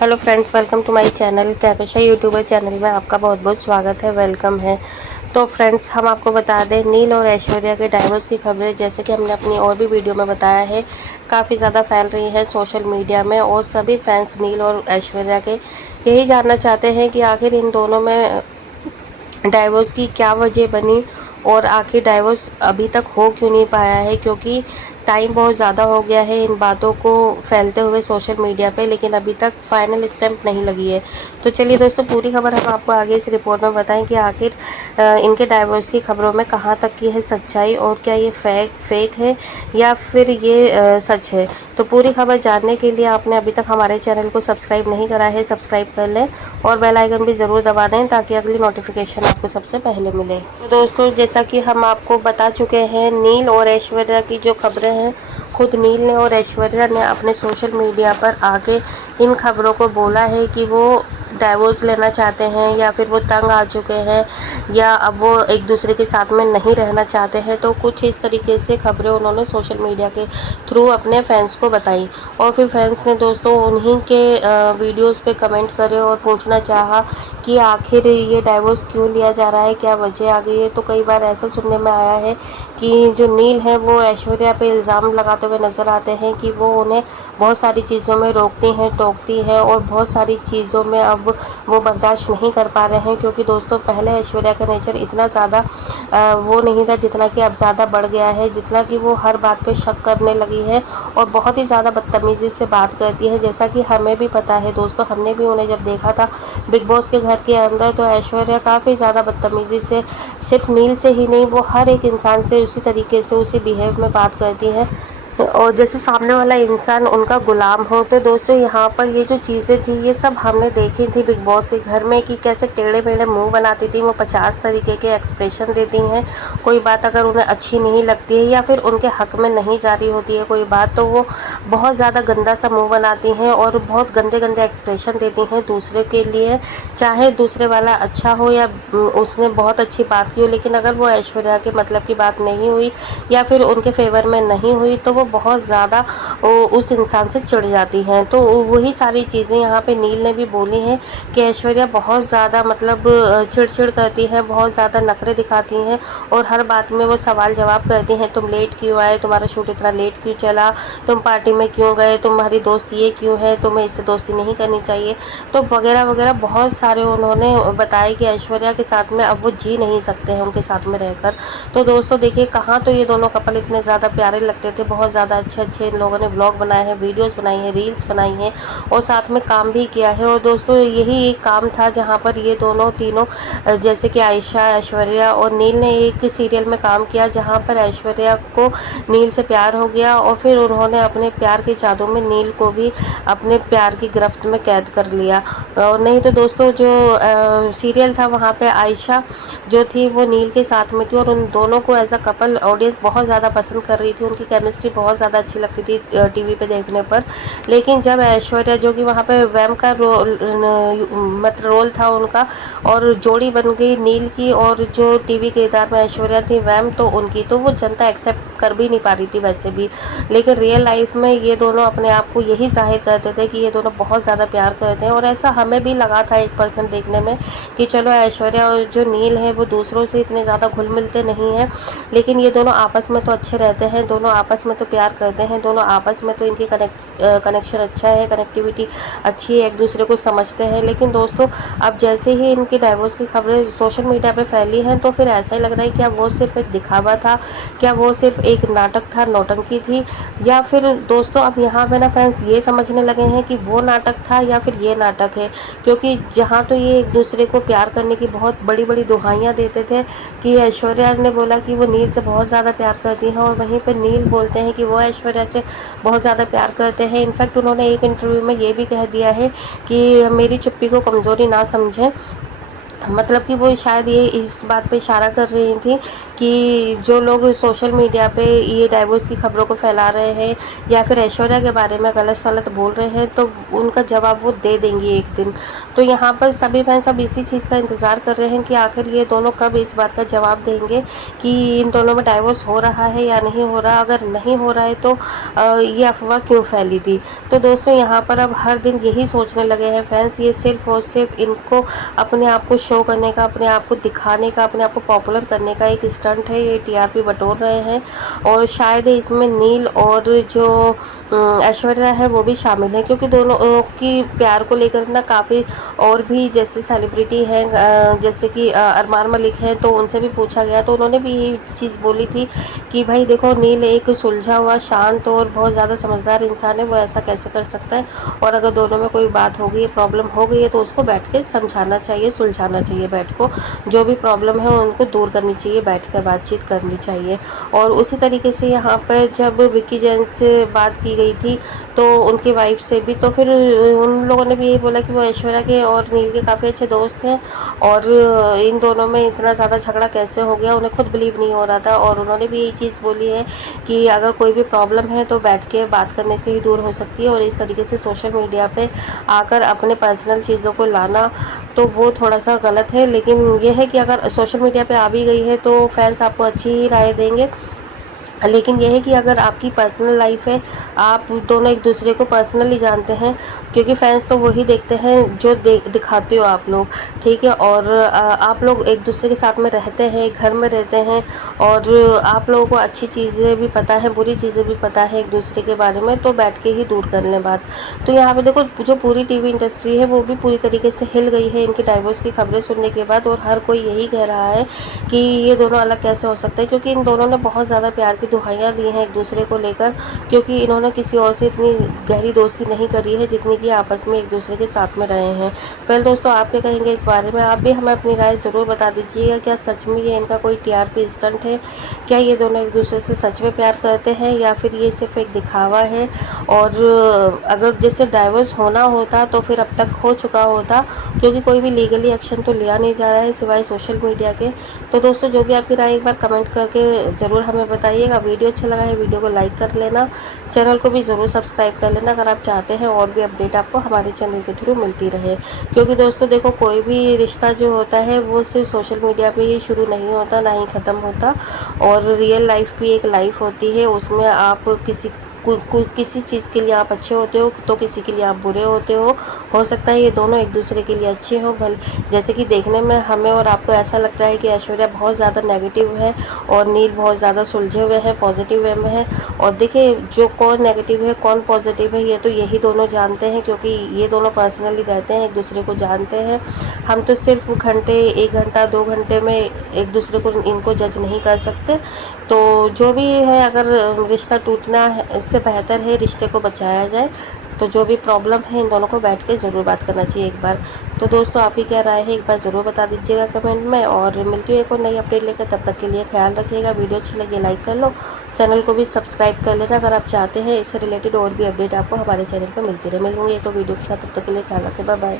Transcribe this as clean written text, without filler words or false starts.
Hello friends, welcome to my channel Kahkasha YouTuber channel में आपका बहुत बहुत स्वागत है, वेलकम है। तो फ्रेंड्स, हम आपको बता दें, नील और ऐश्वर्या के डाइवोर्स की खबरें जैसे कि हमने अपनी और भी वीडियो में बताया है, काफ़ी ज़्यादा फैल रही है सोशल मीडिया में। और सभी फैंस नील और ऐश्वर्या के यही जानना चाहते हैं कि आखिर इन दोनों में डाइवोर्स की क्या वजह बनी और आखिर डाइवोर्स अभी तक हो क्यों नहीं पाया है, क्योंकि टाइम बहुत ज़्यादा हो गया है इन बातों को फैलते हुए सोशल मीडिया पे, लेकिन अभी तक फाइनल स्टैंप नहीं लगी है। तो चलिए दोस्तों, पूरी खबर हम आपको आगे इस रिपोर्ट में बताएं कि आखिर इनके डाइवोर्स की खबरों में कहाँ तक की है सच्चाई, और क्या ये फेक है या फिर ये सच है। तो पूरी खबर जानने के लिए आपने अभी तक हमारे चैनल को सब्सक्राइब नहीं करा है, सब्सक्राइब कर लें और बेल आइकन भी ज़रूर दबा दें ताकि अगली नोटिफिकेशन आपको सबसे पहले मिले। तो दोस्तों, जैसा कि हम आपको बता चुके हैं, नील और ऐश्वर्या की जो खबरें हैं, खुद नील ने और ऐश्वर्या ने अपने सोशल मीडिया पर आके इन खबरों को बोला है कि वो डाइवोर्स लेना चाहते हैं या फिर वो तंग आ चुके हैं या अब वो एक दूसरे के साथ में नहीं रहना चाहते हैं। तो कुछ इस तरीके से खबरें उन्होंने सोशल मीडिया के थ्रू अपने फैंस को बताई और फिर फैंस ने दोस्तों उन्हीं के वीडियोस पे कमेंट करे और पूछना चाहा कि आखिर ये डाइवोर्स क्यों लिया जा रहा है, क्या वजह आ गई है। तो कई बार ऐसा सुनने में आया है कि जो नील है वो ऐश्वर्या पे इल्ज़ाम लगाते हुए नज़र आते हैं कि वो उन्हें बहुत सारी चीज़ों में रोकती हैं, टोकती हैं और बहुत सारी चीज़ों में अब वो बर्दाश्त नहीं कर पा रहे हैं, क्योंकि दोस्तों पहले ऐश्वर्या का नेचर इतना ज़्यादा वो नहीं था जितना कि अब ज़्यादा बढ़ गया है, जितना कि वो हर बात पे शक करने लगी है और बहुत ही ज़्यादा बदतमीज़ी से बात करती है। जैसा कि हमें भी पता है दोस्तों, हमने भी उन्हें जब देखा था बिग बॉस के घर के अंदर, तो ऐश्वर्या काफ़ी ज़्यादा बदतमीज़ी से सिर्फ नील से ही नहीं, वो हर एक इंसान से उसी तरीके से उसी बिहेव में बात करती हैं और जैसे सामने वाला इंसान उनका गुलाम हो। तो दोस्तों, यहाँ पर ये जो चीज़ें थी ये सब हमने देखी थी बिग बॉस के घर में कि कैसे टेढ़े मेढ़े मुंह बनाती थी वो, 50 तरीके के एक्सप्रेशन देती हैं। कोई बात अगर उन्हें अच्छी नहीं लगती है या फिर उनके हक में नहीं जा रही होती है कोई बात, तो वो बहुत ज़्यादा गंदा सा मुँह बनाती हैं और बहुत गंदे गंदे एक्सप्रेशन देती हैं दूसरे के लिए, चाहे दूसरे वाला अच्छा हो या उसने बहुत अच्छी बात की हो। लेकिन अगर वो ऐश्वर्या के मतलब की बात नहीं हुई या फिर उनके फेवर में नहीं हुई तो वो बहुत ज़्यादा उस इंसान से चिढ़ जाती हैं। तो वही सारी चीज़ें यहाँ पे नील ने भी बोली हैं कि ऐश्वर्या बहुत ज़्यादा मतलब चिड़चिड़ करती हैं, बहुत ज़्यादा नखरे दिखाती हैं और हर बात में वो सवाल जवाब करती हैं। तुम लेट क्यों आए, तुम्हारा शूट इतना लेट क्यों चला, तुम पार्टी में क्यों गए, तुम्हारी दोस्त ये क्यों है, तुम्हें इससे दोस्ती नहीं करनी चाहिए, तो वगैरह वगैरह बहुत सारे उन्होंने बताया कि ऐश्वर्या के साथ में अब वो जी नहीं सकते हैं उनके साथ में रहकर। तो दोस्तों देखिए, कहाँ तो ये दोनों कपल इतने ज़्यादा प्यारे लगते थे, बहुत ज़्यादा अच्छे अच्छे इन लोगों ने व्लॉग बनाए हैं, वीडियोस बनाई हैं, रील्स बनाई हैं और साथ में काम भी किया है। और दोस्तों यही एक काम था जहाँ पर ये दोनों तीनों जैसे कि आयशा, ऐश्वर्या और नील ने एक सीरियल में काम किया जहाँ पर ऐश्वर्या को नील से प्यार हो गया और फिर उन्होंने अपने प्यार के जादू में नील को भी अपने प्यार की गिरफ्त में कैद कर लिया। और नहीं तो दोस्तों, जो सीरियल था वहाँ पे आयशा जो थी वो नील के साथ में थी और उन दोनों को एज अ कपल ऑडियंस बहुत ज़्यादा पसंद कर रही थी, उनकी केमिस्ट्री बहुत ज़्यादा अच्छी लगती थी टीवी पे देखने पर। लेकिन जब ऐश्वर्या, जो कि वहाँ पे वैम का मतलब रोल था उनका, और जोड़ी बन गई नील की और जो टीवी किरदार में ऐश्वर्या थी वैम तो उनकी, तो वो जनता एक्सेप्ट कर भी नहीं पा रही थी वैसे भी। लेकिन रियल लाइफ में ये दोनों अपने आप को यही जाहिर करते थे कि ये दोनों बहुत ज़्यादा प्यार करते हैं और ऐसा हमें भी लगा था 1% देखने में कि चलो ऐश्वर्या और जो नील है वो दूसरों से इतने ज़्यादा घुल मिलते नहीं हैं, लेकिन ये दोनों आपस में तो अच्छे रहते हैं, दोनों आपस में तो प्यार करते हैं, दोनों आपस में तो इनकी कनेक्शन अच्छा है, कनेक्टिविटी अच्छी है, एक दूसरे को समझते हैं। लेकिन दोस्तों, अब जैसे ही इनकी डाइवोर्स की खबरें सोशल मीडिया पे फैली हैं तो फिर ऐसा ही लग रहा है क्या वो सिर्फ एक दिखावा था, क्या वो सिर्फ एक नाटक था, नौटंकी थी, या फिर दोस्तों अब यहाँ पे ना फैंस ये समझने लगे हैं कि वो नाटक था या फिर ये नाटक है। क्योंकि जहाँ तो ये एक दूसरे को प्यार करने की बहुत बड़ी बड़ी दुहाइयाँ देते थे कि ऐश्वर्या ने बोला कि वो नील से बहुत ज़्यादा प्यार करती हैं और वहीं पर नील बोलते हैं कि वो ऐश्वर्या से बहुत ज़्यादा प्यार करते हैं। इनफैक्ट उन्होंने एक इंटरव्यू में ये भी कह दिया है कि मेरी चुप्पी को कमज़ोरी ना समझें, मतलब कि वो शायद ये इस बात पे इशारा कर रही थी कि जो लोग सोशल मीडिया पे ये डाइवोर्स की खबरों को फैला रहे हैं या फिर ऐश्वर्या के बारे में गलत सलत बोल रहे हैं, तो उनका जवाब वो दे देंगी एक दिन। तो यहाँ पर सभी फैंस अब इसी चीज़ का इंतज़ार कर रहे हैं कि आखिर ये दोनों कब इस बात का जवाब देंगे कि इन दोनों में डाइवोर्स हो रहा है या नहीं हो रहा। अगर नहीं हो रहा है तो ये अफवाह क्यों फैली थी। तो दोस्तों यहाँ पर अब हर दिन यही सोचने लगे हैं फैंस, ये सिर्फ और सिर्फ इनको अपने आप को शो करने का, अपने आप को दिखाने का, अपने आप को पॉपुलर करने का एक स्टंट है। ये टीआरपी बटोर रहे हैं और शायद इसमें नील और जो ऐश्वर्या है वो भी शामिल है, क्योंकि दोनों की प्यार को लेकर ना काफ़ी और भी जैसे सेलिब्रिटी हैं, जैसे कि अरमान मलिक हैं, तो उनसे भी पूछा गया तो उन्होंने भी यही चीज़ बोली थी कि भाई देखो, नील एक सुलझा हुआ, शांत और बहुत ज़्यादा समझदार इंसान है, वो ऐसा कैसे कर सकता है। और अगर दोनों में कोई बात हो गई है, प्रॉब्लम हो गई है, तो उसको बैठ के समझाना चाहिए, सुलझाना चाहिए। बैठ को जो भी प्रॉब्लम है उनको दूर करनी चाहिए, बैठ कर बातचीत करनी चाहिए। और उसी तरीके से यहाँ पर जब विक्की जैन से बात की गई थी तो उनकी वाइफ से भी, तो फिर उन लोगों ने भी यही बोला कि वो ऐश्वर्या के और नील के काफ़ी अच्छे दोस्त हैं और इन दोनों में इतना ज़्यादा झगड़ा कैसे हो गया, उन्हें खुद बिलीव नहीं हो रहा था। और उन्होंने भी यही चीज़ बोली है कि अगर कोई भी प्रॉब्लम है तो बैठ के बात करने से ही दूर हो सकती है, और इस तरीके से सोशल मीडिया पे आकर अपने पर्सनल चीज़ों को लाना तो वो थोड़ा सा गलत है। लेकिन ये है कि अगर सोशल मीडिया पे आ भी गई है तो फैंस आपको अच्छी ही राय देंगे। लेकिन यह है कि अगर आपकी पर्सनल लाइफ है, आप दोनों एक दूसरे को पर्सनली जानते हैं, क्योंकि फैंस तो वही देखते हैं जो दिखाते हो आप लोग, ठीक है। और आप लोग एक दूसरे के साथ में रहते हैं, घर में रहते हैं, और आप लोगों को अच्छी चीज़ें भी पता है, बुरी चीज़ें भी पता है एक दूसरे के बारे में, तो बैठ के ही दूर कर लें बात। तो यहाँ पे देखो, जो पूरी टीवी इंडस्ट्री है वो भी पूरी तरीके से हिल गई है इनके डाइवोर्स की खबरें सुनने के बाद, और हर कोई यही कह रहा है कि ये दोनों अलग कैसे हो सकते हैं, क्योंकि इन दोनों ने बहुत ज़्यादा प्यार की दुहाइयाँ दी हैं एक दूसरे को लेकर, क्योंकि इन्होंने किसी और से इतनी गहरी दोस्ती नहीं करी है जितनी कि आपस में एक दूसरे के साथ में रहे हैं। पहले दोस्तों, आप क्या कहेंगे इस बारे में? आप भी हमें अपनी राय ज़रूर बता दीजिएगा। क्या सच में ये इनका कोई टीआरपी स्टंट है? क्या ये दोनों एक दूसरे से सच में प्यार करते हैं या फिर ये सिर्फ एक दिखावा है? और अगर जैसे डाइवोर्स होना होता तो फिर अब तक हो चुका होता, क्योंकि कोई भी लीगली एक्शन तो लिया नहीं जा रहा है सिवाय सोशल मीडिया के। तो दोस्तों, जो भी आपकी राय एक बार कमेंट करके ज़रूर हमें बताइएगा। वीडियो अच्छा लगा है, वीडियो को लाइक कर लेना, चैनल को भी ज़रूर सब्सक्राइब कर लेना अगर आप चाहते हैं और भी अपडेट आपको हमारे चैनल के थ्रू मिलती रहे। क्योंकि दोस्तों देखो, कोई भी रिश्ता जो होता है वो सिर्फ सोशल मीडिया पे ही शुरू नहीं होता, ना ही ख़त्म होता, और रियल लाइफ भी एक लाइफ होती है। उसमें आप किसी चीज़ के लिए आप अच्छे होते हो तो किसी के लिए आप बुरे होते हो सकता है ये दोनों एक दूसरे के लिए अच्छे हों। भले जैसे कि देखने में हमें और आपको ऐसा लगता है कि ऐश्वर्या बहुत ज़्यादा नेगेटिव है और नील बहुत ज़्यादा सुलझे हुए हैं, पॉजिटिव वे में है। और देखिए, जो कौन नेगेटिव है कौन पॉजिटिव है ये तो यही दोनों जानते हैं, क्योंकि ये दोनों पर्सनली रहते हैं, एक दूसरे को जानते हैं। हम तो सिर्फ घंटे, 1 घंटा 2 घंटे में एक दूसरे को इनको जज नहीं कर सकते। तो जो भी है, अगर रिश्ता टूटना है, इससे बेहतर है रिश्ते को बचाया जाए। तो जो भी प्रॉब्लम है इन दोनों को बैठ के ज़रूर बात करना चाहिए एक बार। तो दोस्तों, आपकी क्या राय है एक बार ज़रूर बता दीजिएगा कमेंट में, और मिलती है एक और नई अपडेट लेकर। तब तक के लिए ख्याल रखिएगा। वीडियो अच्छी लगी लाइक कर लो, चैनल को भी सब्सक्राइब कर लेना अगर आप चाहते हैं इससे रिलेटेड और भी अपडेट आपको हमारे चैनल पर मिलती रहे। मिलूंगी एक और वीडियो के साथ, तब तक के लिए ख्याल रखें, बाय बाय।